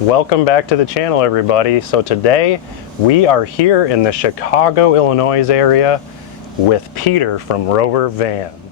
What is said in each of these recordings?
Welcome back to the channel, everybody. So today we are here in the Chicago, Illinois area with Peter from Rover Vans.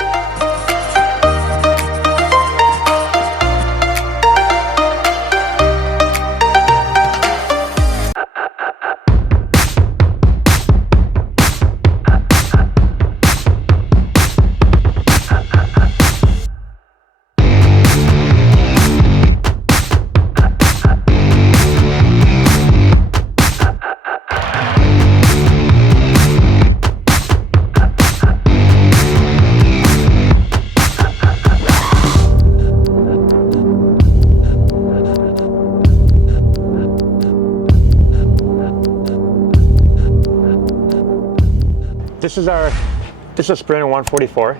This is Sprinter 144,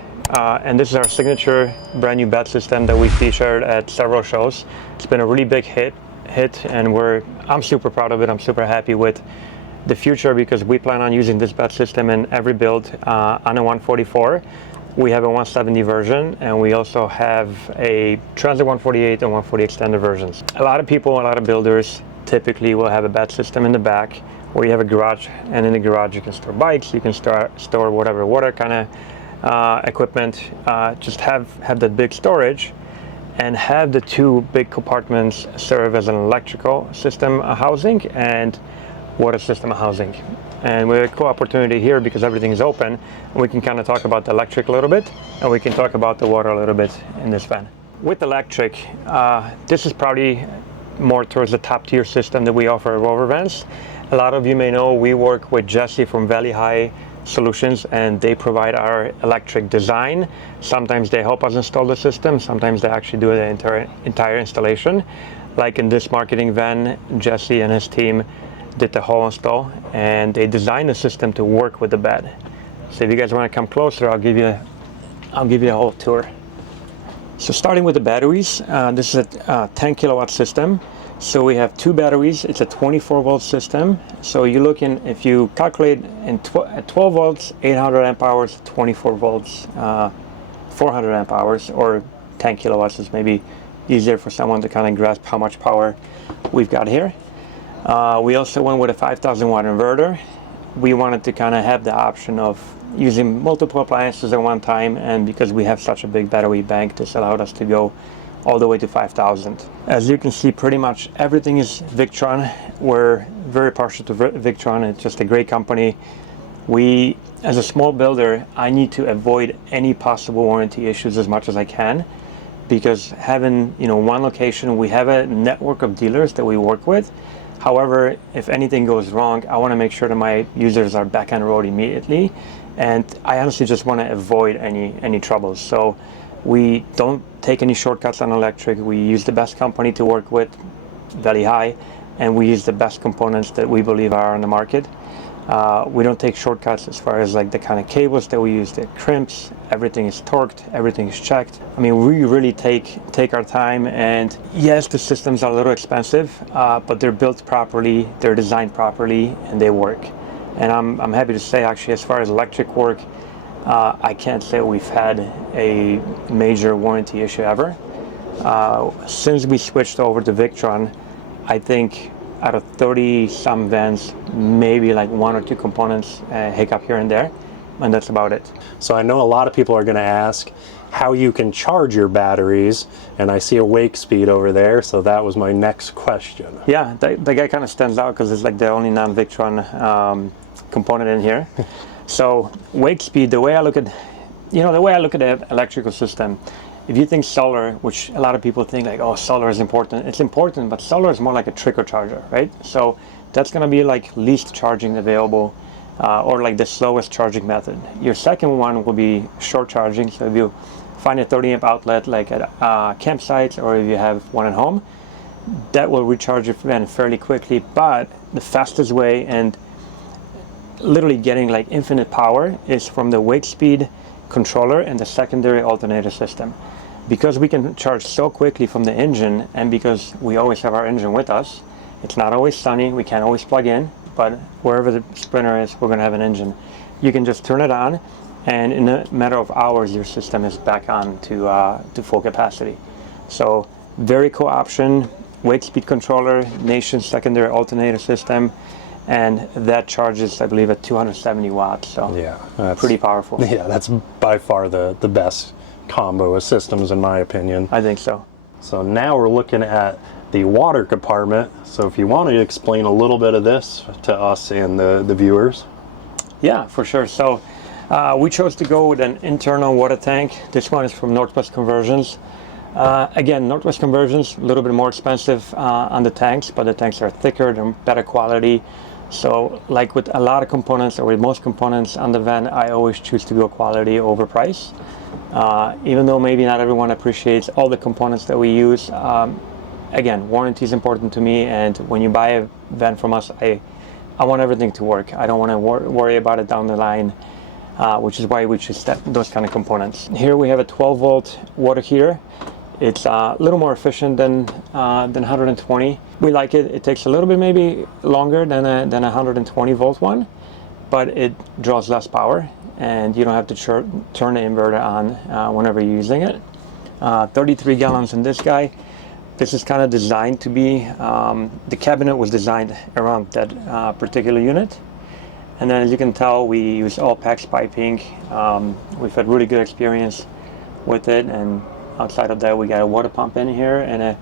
and this is our signature brand new bed system that we featured at several shows. It's been a really big hit, and I'm super proud of it. I'm super happy with the future because we plan on using this bed system in every build on a 144. We have a 170 version, and we also have a Transit 148 and 140 extended versions. A lot of people, a lot of builders typically will have a bed system in the back where you have a garage, and in the garage you can store bikes, you can store whatever water kind of equipment. Just have that big storage and have the two big compartments serve as an electrical system housing and water system housing. And we have a cool opportunity here because everything is open, and we can kind of talk about the electric a little bit, and we can talk about the water a little bit in this van. With electric, this is probably more towards the top tier system that we offer at Rover Vans. A lot of you may know we work with Jesse from Valley High Solutions, and they provide our electric design. Sometimes they help us install the system, sometimes they actually do the entire installation. Like in this marketing van, Jesse and his team did the whole install, and they designed the system to work with the bed. So if you guys want to come closer, I'll give you a whole tour. So starting with the batteries, this is a 10 kilowatt system. So we have two batteries. It's a 24 volt system. So you're looking, if you calculate at 12 volts, 800 amp hours, 24 volts, 400 amp hours, or 10 kilowatts is maybe easier for someone to kind of grasp how much power we've got here. We also went with a 5,000 watt inverter. We wanted to kind of have the option of using multiple appliances at one time, and because we have such a big battery bank, this allowed us to go all the way to 5,000. As you can see, pretty much everything is Victron. We're very partial to Victron. It's just a great company. We, as a small builder, I need to avoid any possible warranty issues as much as I can, because having one location, we have a network of dealers that we work with. However, if anything goes wrong, I want to make sure that my users are back on the road immediately, and I honestly just want to avoid any troubles. So we don't take any shortcuts on electric. We use the best company to work with, Valley High, and we use the best components that we believe are on the market. We don't take shortcuts as far as like the kind of cables that we use, the crimps. Everything is torqued, everything is checked. I mean, we really take our time, and yes, the systems are a little expensive, but they're built properly, they're designed properly, and they work. And I'm happy to say, actually, as far as electric work, I can't say we've had a major warranty issue ever. Since we switched over to Victron, I think out of 30 some vans, maybe like one or two components hiccup here and there, and that's about it. So I know a lot of people are going to ask how you can charge your batteries, and I see a wake speed over there, so that was my next question. Yeah, the guy kind of stands out because it's like the only non-Victron component in here. So wake speed, the way I look at the electrical system, if you think solar, which a lot of people think like, oh, solar is important. It's important, but solar is more like a trickle charger, right? So that's going to be like least charging available, or like the slowest charging method. Your second one will be short charging. So if you find a 30 amp outlet like at campsites, or if you have one at home, that will recharge your van fairly quickly. But the fastest way and literally getting like infinite power is from the wake speed controller and the secondary alternator system. Because we can charge so quickly from the engine, and because we always have our engine with us, it's not always sunny, we can't always plug in, but wherever the Sprinter is, we're going to have an engine. You can just turn it on, and in a matter of hours your system is back on to full capacity. So very cool option. wake speed controller, Nation secondary alternator system, and that charges, I believe, at 270 watts. So Yeah, that's pretty powerful. Yeah, that's by far the best combo of systems in my opinion. I think so. So now we're looking at the water compartment. So if you want to explain a little bit of this to us and the viewers. Yeah, for sure. So we chose to go with an internal water tank. This one is from Northwest Conversions. Again, Northwest Conversions, a little bit more expensive on the tanks, but the tanks are thicker, they're better quality. So like with a lot of components, or with most components on the van, I always choose to go quality over price. Even though maybe not everyone appreciates all the components that we use. Again, warranty is important to me, and when you buy a van from us, I want everything to work. I don't want to worry about it down the line, which is why we choose those kind of components. Here we have a 12-volt water heater. It's a little more efficient than 120. We like it. It takes a little bit maybe longer than a 120-volt one, but it draws less power, and you don't have to turn the inverter on whenever you're using it. 33 gallons in this guy. This is kind of designed to be, the cabinet was designed around that particular unit. And then as you can tell, we use all PAX piping. We've had really good experience with it, and outside of that we got a water pump in here and a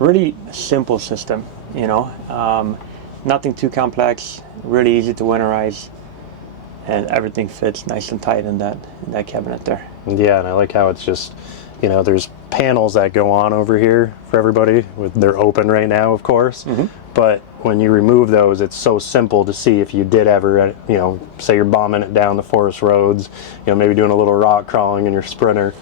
really simple system, you know. Nothing too complex, really easy to winterize, and everything fits nice and tight in that cabinet there. Yeah, and I like how it's just, you know, there's panels that go on over here for everybody. They're open right now, of course. Mm-hmm. But when you remove those, it's so simple to see if you did ever, you know, say you're bombing it down the forest roads, you know, maybe doing a little rock crawling in your Sprinter,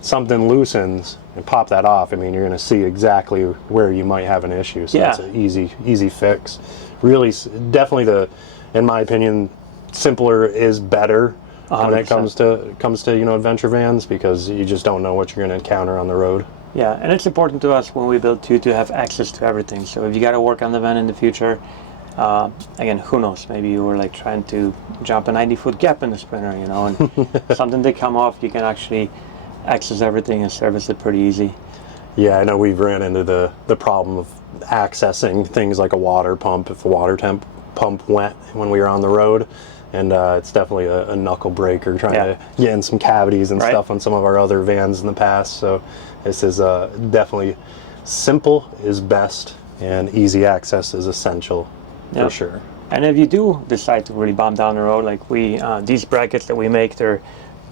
something loosens and pop that off. I mean, you're going to see exactly where you might have an issue. So it's an easy fix. Really, definitely in my opinion, simpler is better 100%. When it comes to you know, adventure vans, because you just don't know what you're going to encounter on the road. Yeah, and it's important to us when we build too to have access to everything. So if you got to work on the van in the future, again, who knows? Maybe you were like trying to jump a 90-foot gap in the Sprinter, you know, and something did come off. You can actually access everything and service it pretty easy. Yeah, I know we've ran into the problem of accessing things like a water pump if the water pump went when we were on the road. And it's definitely a knuckle breaker trying to get in some cavities and stuff on some of our other vans in the past. So this is definitely simple is best, and easy access is essential for sure. And if you do decide to really bomb down the road, like these brackets that we make, they're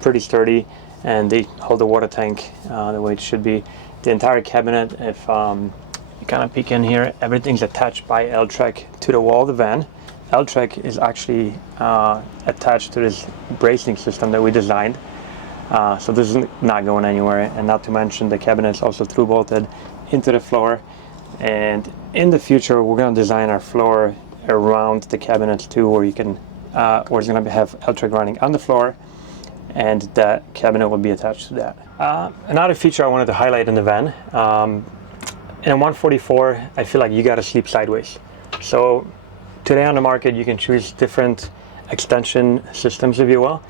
pretty sturdy and they hold the water tank the way it should be. The entire cabinet, if you kind of peek in here, everything's attached by L-Track to the wall of the van. L-Track is actually attached to this bracing system that we designed. So this is not going anywhere, and not to mention the cabinet is also through bolted into the floor. And in the future, we're going to design our floor around the cabinets too, where you can, where it's going to have L-Track running on the floor, and that cabinet will be attached to that. Another feature I wanted to highlight in the van, in a 144, I feel like you got to sleep sideways. So today on the market, you can choose different extension systems, if you will.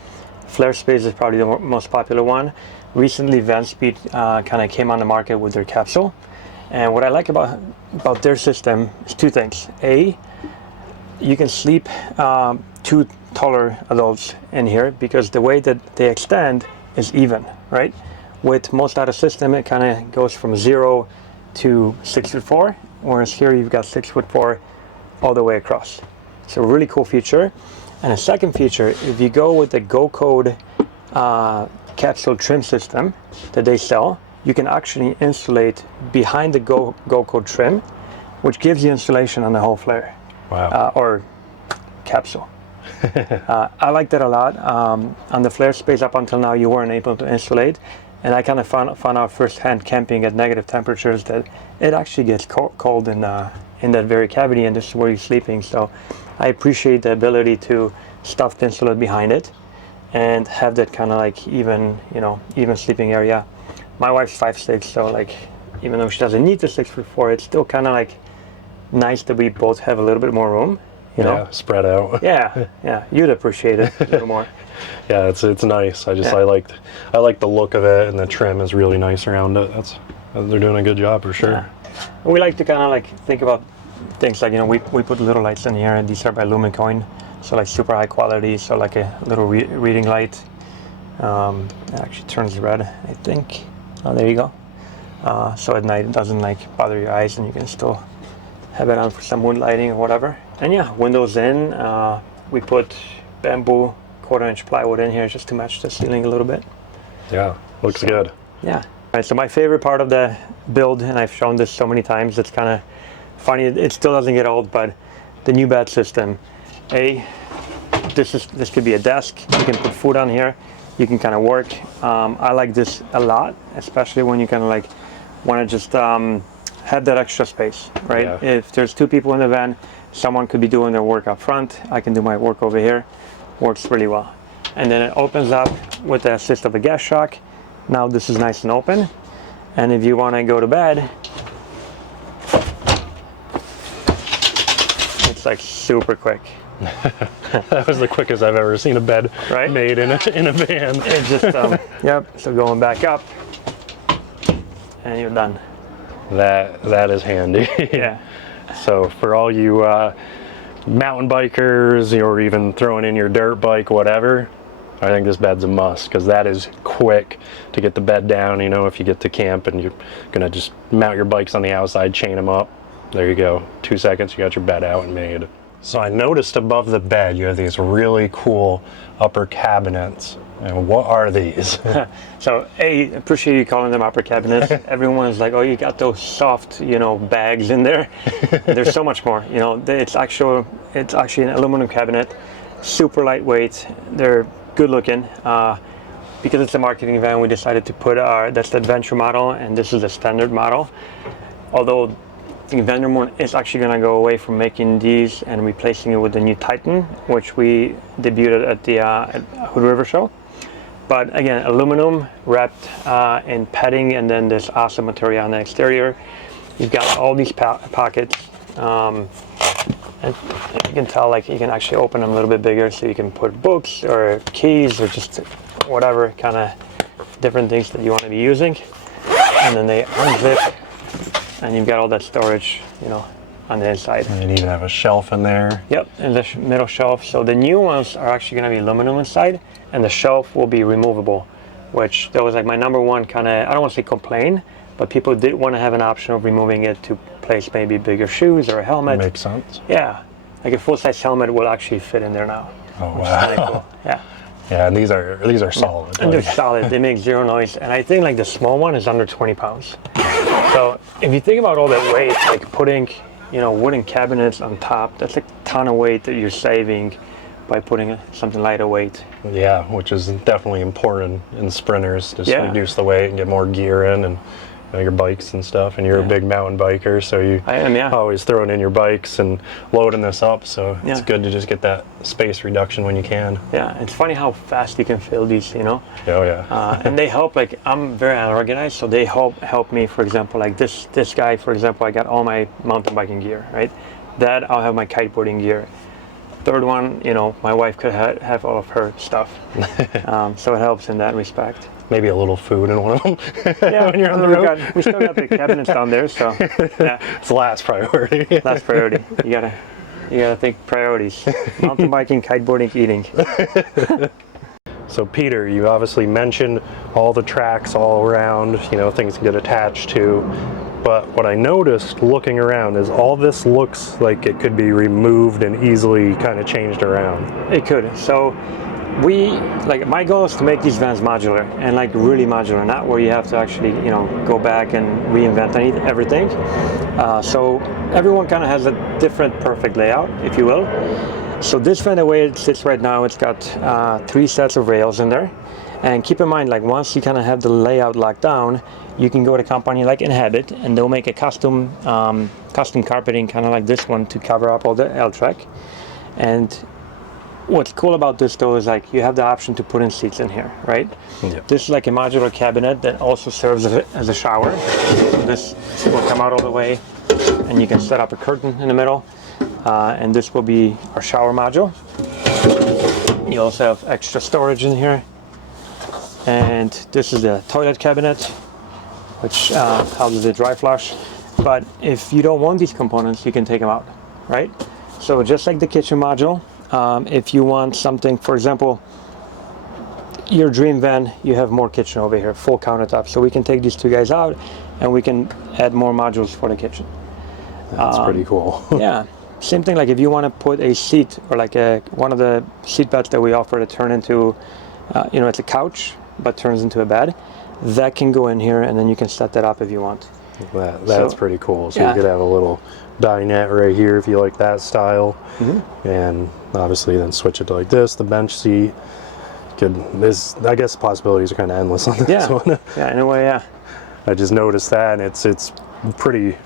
Flare Space is probably the most popular one. Recently, Vanspeed kind of came on the market with their capsule. And what I like about their system is two things. A, you can sleep two taller adults in here because the way that they extend is even, right? With most other system, it kind of goes from 0 to 6'4", whereas here you've got 6'4" all the way across. So really cool feature. And a second feature, if you go with the GoCode capsule trim system that they sell, you can actually insulate behind the GoCode trim, which gives you insulation on the whole flare. Wow. Or capsule. I like that a lot. On the Flare Space up until now, you weren't able to insulate. And I kind of found out firsthand camping at negative temperatures that it actually gets cold in that very cavity, and this is where you're sleeping. So I appreciate the ability to stuff the insulate behind it and have that kind of like even sleeping area. My wife's 5'6", so like even though she doesn't need the 6'4", it's still kind of like nice that we both have a little bit more room. You know? Spread out. yeah, you'd appreciate it a little more. Yeah, it's nice. I like the look of it, and the trim is really nice around it. They're doing a good job for sure. Yeah. We like to kind of like think about things like, you know, we put little lights in here, and these are by Lumicoin, so like super high quality, so like a little reading light. It actually turns red, I think. Oh, there you go. So at night it doesn't like bother your eyes, and you can still have it on for some mood lighting or whatever. And yeah, windows in. We put bamboo 1/4-inch plywood in here just to match the ceiling a little bit. Yeah, looks good. Yeah. All right, so my favorite part of the build, and I've shown this so many times, it's kind of funny, it still doesn't get old, but the new bed system. This could be a desk. You can put food on here. You can kind of work. I like this a lot, especially when you kind of like want to just have that extra space, right? Yeah. If there's 2 people in the van, someone could be doing their work up front. I can do my work over here. Works really well. And then it opens up with the assist of a gas shock. Now this is nice and open. And if you want to go to bed, it's like super quick. That was the quickest I've ever seen a bed made in a van. It just, yep, so going back up, and you're done. That is handy. Yeah. So for all you mountain bikers, or even throwing in your dirt bike, whatever, I think this bed's a must, because that is quick to get the bed down. You know, if you get to camp and you're gonna just mount your bikes on the outside, chain them up, there you go. 2 seconds, you got your bed out and made. So I noticed above the bed you have these really cool upper cabinets. And what are these? So appreciate you calling them upper cabinets. Everyone is like, oh, you got those soft, you know, bags in there. There's so much more. You know, it's actually an aluminum cabinet, super lightweight. They're good looking. Because it's a marketing van, we decided to put that's the adventure model, and this is the standard model. Although I think Vandermoon is actually going to go away from making these and replacing it with the new Titan, which we debuted at the Hood River show. But again, aluminum wrapped in padding, and then this awesome material on the exterior. You've got all these pockets, and you can tell, like, you can actually open them a little bit bigger, so you can put books or keys or just whatever kind of different things that you want to be using. And then they unzip, and you've got all that storage, you know, on the inside. And you even have a shelf in there. Yep, and the middle shelf. So the new ones are actually going to be aluminum inside, and the shelf will be removable, which that was like my number one kind of, I don't want to say complain, but people did want to have an option of removing it to place maybe bigger shoes or a helmet. Makes sense. Yeah, like a full-size helmet will actually fit in there now. Oh, wow. Cool. Yeah. Yeah, and these are solid. And they're solid. They make zero noise. And I think like the small one is under 20 pounds. So if you think about all that weight, like putting, you know, wooden cabinets on top, that's a ton of weight that you're saving by putting something lighter weight. Yeah, which is definitely important in sprinters, just reduce the weight and get more gear in, and you know, your bikes and stuff. And you're a big mountain biker, so you always throwing in your bikes and loading this up, so it's good to just get that space reduction when you can. Yeah, it's funny how fast you can fill these, you know. Oh yeah. And they help, like, I'm very unorganized, so they help me. For example, like this guy, for example, I got all my mountain biking gear, right? That I'll have my kiteboarding gear. Third one, you know, my wife could have all of her stuff. So it helps in that respect. Maybe a little food in one of them. Yeah, when you're on the road. We still got the cabinets down there, so yeah. It's last priority. Last priority. You gotta think priorities. Mountain biking, kiteboarding, eating. So Peter, you obviously mentioned all the tracks all around, you know, things to get attached to. But what I noticed looking around is all this looks like it could be removed and easily kind of changed around. It could. So my goal is to make these vans modular, and like really modular, not where you have to actually, you know, go back and reinvent everything. So everyone kind of has a different perfect layout, if you will. So this van, the way it sits right now, it's got 3 sets of rails in there. And keep in mind, like, once you kind of have the layout locked down, you can go to a company like Inhabit, and they'll make a custom carpeting, kind of like this one, to cover up all the L-track. And what's cool about this, though, is like you have the option to put in seats in here, right? Yep. This is like a modular cabinet that also serves as a shower. So this will come out all the way, and you can set up a curtain in the middle. And this will be our shower module. You also have extra storage in here. And this is the toilet cabinet, which houses the dry flush. But if you don't want these components, you can take them out, right? So just like the kitchen module, if you want something, for example, your dream van, you have more kitchen over here, full countertop. So we can take these two guys out and we can add more modules for the kitchen. That's pretty cool. Yeah. Same thing, like if you want to put a seat or like one of the seat beds that we offer to turn into, it's a couch, but turns into a bed, that can go in here and then you can set that up if you want. That's pretty cool. So you could have a little dinette right here if you like that style. And obviously then switch it to like this, the bench seat. I guess the possibilities are kind of endless on this one. Yeah, in a way, yeah. I just noticed that, and it's pretty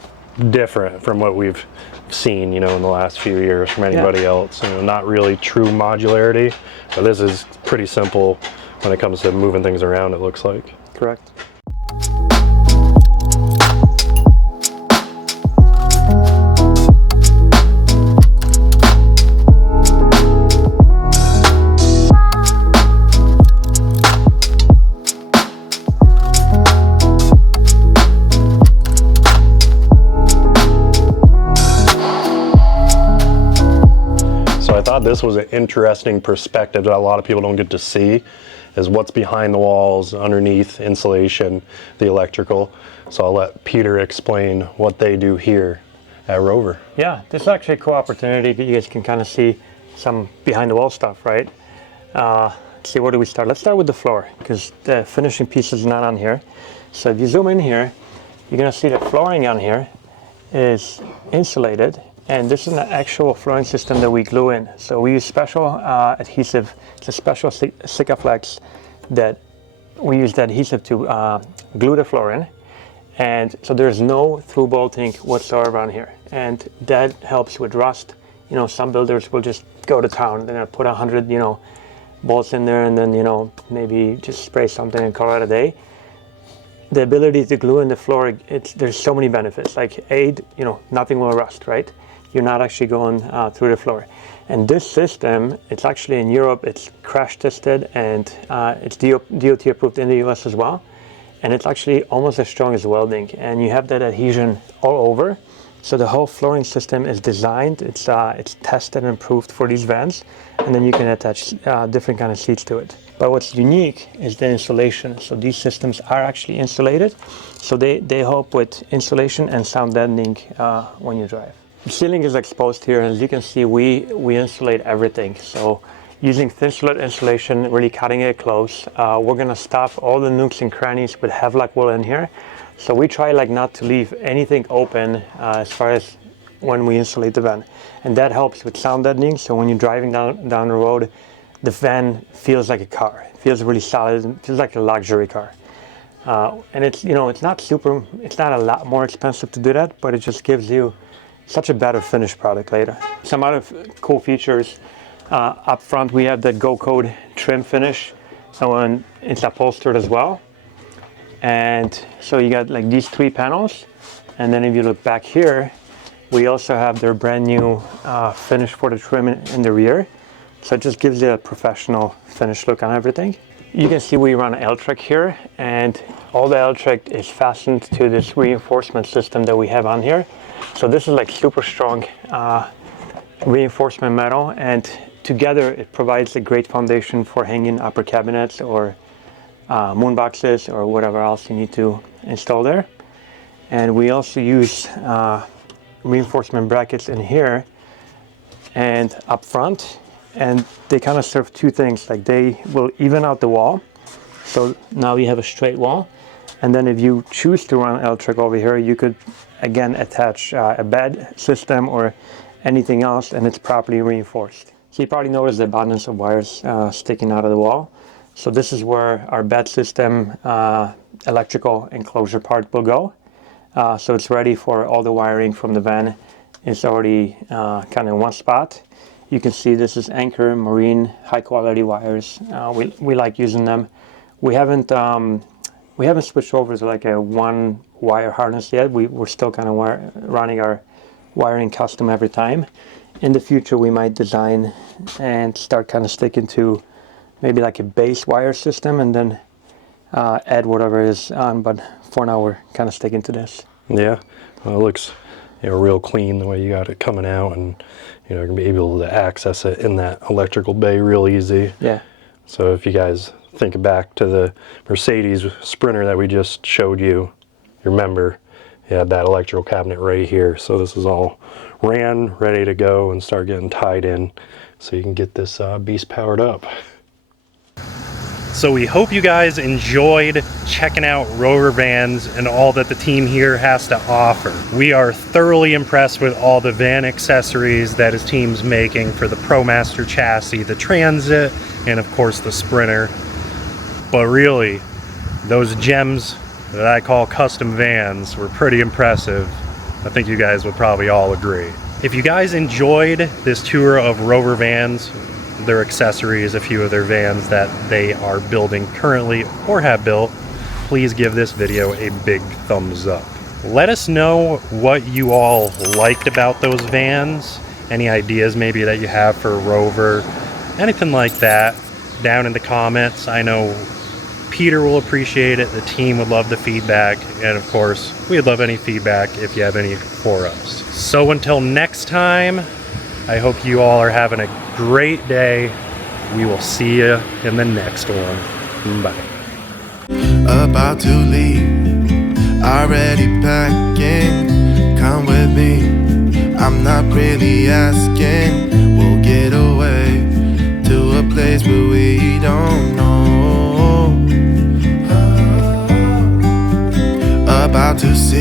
different from what we've seen, in the last few years from anybody else. Not really true modularity, but this is pretty simple when it comes to moving things around, it looks like. Correct. This was an interesting perspective that a lot of people don't get to see, is what's behind the walls, underneath, insulation, the electrical. So I'll let Peter explain what they do here at Rover. Yeah, this is actually a cool opportunity that you guys can kind of see some behind the wall stuff, right? Let's see, where do we start? Let's start with the floor, because the finishing piece is not on here. So if you zoom in here, you're going to see the flooring on here is insulated. And this is an actual flooring system that we glue in. So we use special adhesive. It's a special Sikaflex that we use the adhesive to glue the floor in. And so there's no through bolting whatsoever on here. And that helps with rust. Some builders will just go to town. They're gonna put 100, bolts in there and then, maybe just spray something and call it a day. The ability to glue in the floor, there's so many benefits. Like nothing will rust, right? You're not actually going through the floor. And this system, it's actually in Europe, it's crash tested and it's DOT approved in the US as well. And it's actually almost as strong as welding. And you have that adhesion all over. So the whole flooring system is designed, it's tested and approved for these vans. And then you can attach different kind of seats to it. But what's unique is the insulation. So these systems are actually insulated. So they help with insulation and sound deadening when you drive. The ceiling is exposed here, and as you can see, we insulate everything. So using thin slit insulation, really cutting it close. We're gonna stop all the nooks and crannies with Hevlock wool in here. So we try not to leave anything open as far as when we insulate the van. And that helps with sound deadening. So when you're driving down the road, the van feels like a car. It feels really solid, it feels like a luxury car. And it's not a lot more expensive to do that, but it just gives you such a better finished product later. Some other cool features, up front we have that Go Code trim finish, and it's upholstered as well. And so you got these 3 panels, and then if you look back here, we also have their brand new finish for the trim in the rear. So it just gives you a professional finish look on everything. You can see we run L-Track here, and all the L-Track is fastened to this reinforcement system that we have on here. So this is super strong reinforcement metal, and together it provides a great foundation for hanging upper cabinets or moon boxes or whatever else you need to install there. And we also use reinforcement brackets in here and up front, and they kind of serve 2 things. They will even out the wall, so now you have a straight wall. And then if you choose to run L-Track over here, you could again attach a bed system or anything else, and it's properly reinforced. So you probably noticed the abundance of wires sticking out of the wall. So this is where our bed system electrical enclosure part will go. So it's ready for all the wiring from the van. It's already kind of in one spot. You can see this is Anchor Marine high quality wires. We like using them. We haven't switched over to a one wire harness yet. We're still kind of running our wiring custom every time. In the future we might design and start kind of sticking to maybe a base wire system and then add whatever is on, but for now we're kind of sticking to this. Yeah, Well, it looks, you know, real clean the way you got it coming out, and you know, you're gonna be able to access it in that electrical bay real easy. Yeah. So if you guys think back to the Mercedes Sprinter that we just showed you, you remember you had that electrical cabinet right here. So this is all ran, ready to go and start getting tied in so you can get this beast powered up. So we hope you guys enjoyed checking out Rover Vans and all that the team here has to offer. We are thoroughly impressed with all the van accessories that his team's making for the ProMaster chassis, the Transit, and of course the Sprinter. But really, those gems that I call custom vans were pretty impressive. I think you guys would probably all agree. If you guys enjoyed this tour of Rover Vans, their accessories, a few of their vans that they are building currently or have built, please give this video a big thumbs up. Let us know what you all liked about those vans, any ideas maybe that you have for Rover, anything like that, down in the comments. I know Peter will appreciate it, the team would love the feedback, and of course, we'd love any feedback if you have any for us. So until next time, I hope you all are having a great day. We will see you in the next one. Bye. About to leave, already packing. Come with me, I'm not really asking. We'll get away to a place where we don't know. About to see